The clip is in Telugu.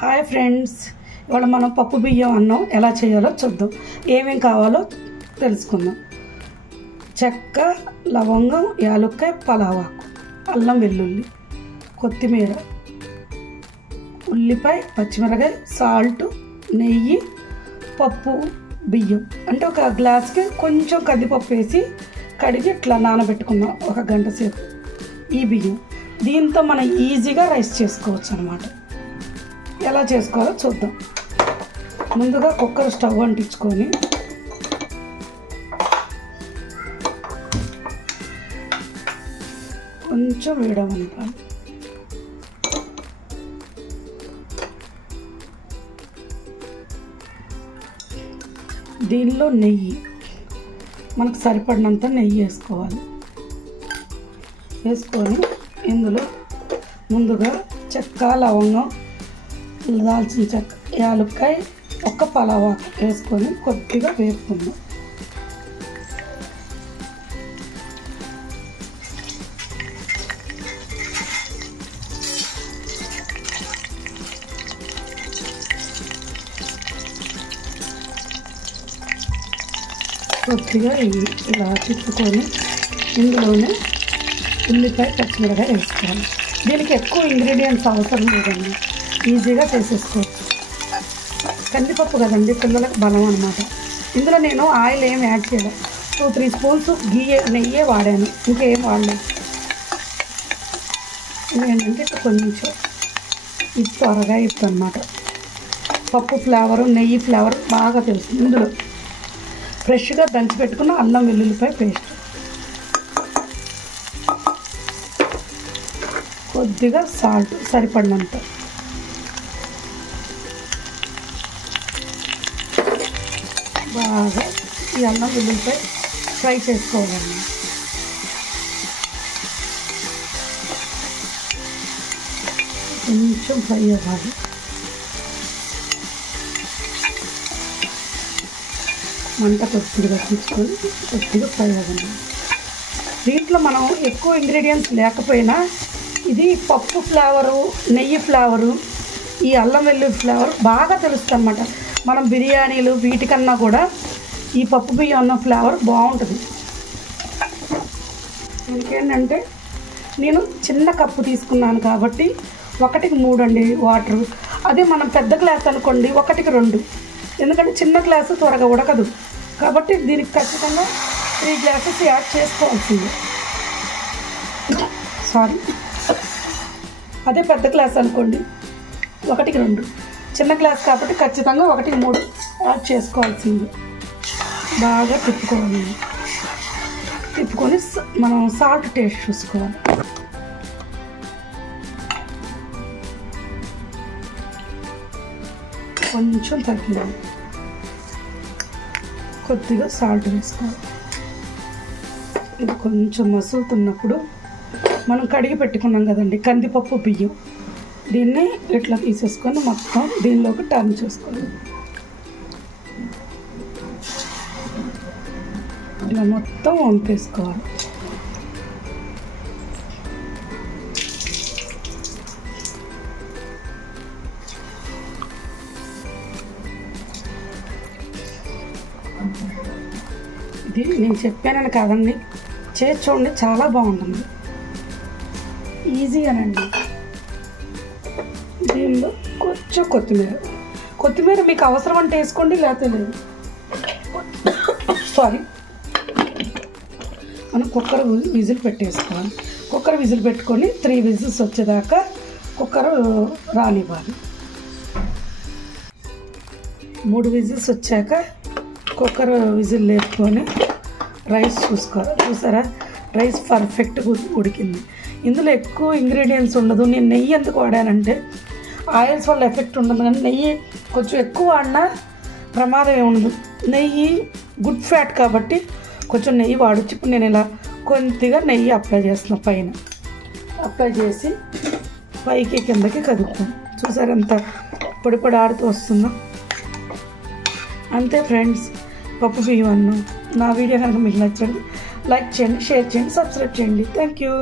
హాయ్ ఫ్రెండ్స్, ఇవాళ మనం పప్పు బియ్యం అన్నం ఎలా చేయాలో చూద్దాం. ఏమేం కావాలో తెలుసుకుందాం. చెక్క, లవంగం, యాలుక్కాయ, పలావాకు, అల్లం వెల్లుల్లి, కొత్తిమీర, ఉల్లిపాయ, పచ్చిమిరకాయ, సాల్ట్, నెయ్యి, పప్పు బియ్యం. అంటే ఒక గ్లాస్కి కొంచెం కందిపప్పు వేసి కడిగి ఇట్లా నానబెట్టుకున్నాం ఒక గంట సేపు. ఈ బియ్యం దీంతో మనం ఈజీగా రైస్ చేసుకోవచ్చు అన్నమాట. ఎలా చేసుకోవాలో చూద్దాం. ముందుగా కుక్కర్ స్టవ్ అంటించుకొని కొంచెం వేడవనివ్వాలి. దీనిలో నెయ్యి, మనకు సరిపడినంత నెయ్యి వేసుకోవాలి. వేసుకొని ఇందులో ముందుగా చెక్క, లవంగం, దాల్చిన చెక్క, యాలుక్కాయ, ఒక్క పలావాకు వేసుకొని కొద్దిగా వేపుకుందాం. కొద్దిగా ఇలా తిప్పుకొని ఇందులోనే ఉల్లిపాయ, పచ్చిమిరకాయ వేసుకోవాలి. దీనికి ఎక్కువ ఇంగ్రీడియంట్స్ అవసరం లేదండి, ఈజీగా చేసేసుకోవచ్చు. కందిపప్పు కదండి, పిల్లలకు బలం అన్నమాట. ఇందులో నేను ఆయిల్ ఏం యాడ్ చేయలేదు. 2-3 స్పూన్స్ నెయ్యే వాడాను, ఇంకేం వాడలేదు. ఏంటంటే ఇట్లా కొంచెం ఇది త్వరగా ఇస్తుంది అన్నమాట. పప్పు ఫ్లేవరు, నెయ్యి ఫ్లేవర్ బాగా తెలుస్తుంది. ఇందులో ఫ్రెష్గా దంచి పెట్టుకున్న అల్లం వెల్లుల్లిపాయ పేస్ట్, కొద్దిగా సాల్ట్ సరిపడినంత, బాగా ఈ అల్లం వెల్లుల్లిపాయ ఫ్రై చేసుకోవాలండి. కొంచెం ఫ్రై అవ్వాలి. మంట కొద్దిగా తీసుకొని కొద్దిగా ఫ్రై అవ్వాలి. దీంట్లో మనం ఎక్కువ ఇంగ్రీడియంట్స్ లేకపోయినా ఇది పప్పు ఫ్లేవరు, నెయ్యి ఫ్లేవరు, ఈ అల్లం వెల్లుల్లి ఫ్లేవర్ బాగా తెలుస్తుంది అన్నమాట. మనం బిర్యానీలు వీటికన్నా కూడా ఈ పప్పు బియ్యం అన్న ఫ్లేవర్ బాగుంటుంది. ఇంకేంటంటే నేను చిన్న కప్పు తీసుకున్నాను కాబట్టి 1కి 3 అండి వాటరు. అదే మనం పెద్ద గ్లాస్ అనుకోండి 1కి 2, ఎందుకంటే చిన్న గ్లాసు త్వరగా ఉడకదు కాబట్టి దీనికి ఖచ్చితంగా 3 గ్లాసెస్ యాడ్ చేసుకోవాల్సింది. సారీ, అదే పెద్ద గ్లాస్ అనుకోండి 1కి 2, చిన్న గ్లాస్ కాబట్టి ఖచ్చితంగా 1కి 3 యాడ్ చేసుకోవాల్సింది. బాగా తిప్పుకోవాలి. తిప్పుకొని మనం సాల్ట్ టేస్ట్ చూసుకోవాలి. కొంచెం తగ్గింది, కొద్దిగా సాల్ట్ వేసుకోవాలి. ఇది కొంచెం మసులుతున్నప్పుడు మనం కడిగి పెట్టుకున్నాం కదండి కందిపప్పు బియ్యం, దీన్ని ఇట్లా తీసేసుకొని మొత్తం దీనిలోకి టర్న్ చేసుకోవాలి. ఇలా మొత్తం వంపేసుకోవాలి. ఇది నేను చెప్పానని కాదండి, చేసి చూడండి, చాలా బాగుంటుంది, ఈజీగానండి. దీనిలో కొంచెం కొత్తిమీర మీకు అవసరం అంటే వేసుకోండి, లేకపోతే లేదు. సారీ, మనం కుక్కర్ విజిల్ పెట్టేసుకోవాలి. కుక్కర్ విజిల్ పెట్టుకొని 3 విజిల్స్ వచ్చేదాకా కుక్కర్ రానివ్వాలి. 3 విజిల్స్ వచ్చాక కుక్కర్ విజిల్ లేపుకొని రైస్ చూసుకోవాలి. చూసారా, రైస్ పర్ఫెక్ట్గా ఉడికింది. ఇందులో ఎక్కువ ఇంగ్రీడియంట్స్ ఉండదు. నేను నెయ్యి ఎందుకు వాడానంటే ఆయిల్స్ వల్ల ఎఫెక్ట్ ఉండదు, కానీ నెయ్యి కొంచెం ఎక్కువ వాడినా ప్రమాదం ఏముండదు. నెయ్యి గుడ్ ఫ్యాట్ కాబట్టి కొంచెం నెయ్యి వాడచ్చు. ఇప్పుడు నేను ఇలా కొద్దిగా నెయ్యి అప్లై చేస్తున్నాను. పైన అప్లై చేసి పైకి కిందకి కదుపుతాను. చూసారు ఎంత పొడి ఆడుతూ వస్తుందో. అంతే ఫ్రెండ్స్, పప్పు బియ్యం అన్నం. నా వీడియో కనుక మీకు నచ్చండి, లైక్ చేయండి, షేర్ చేయండి, సబ్స్క్రైబ్ చేయండి. Thank you.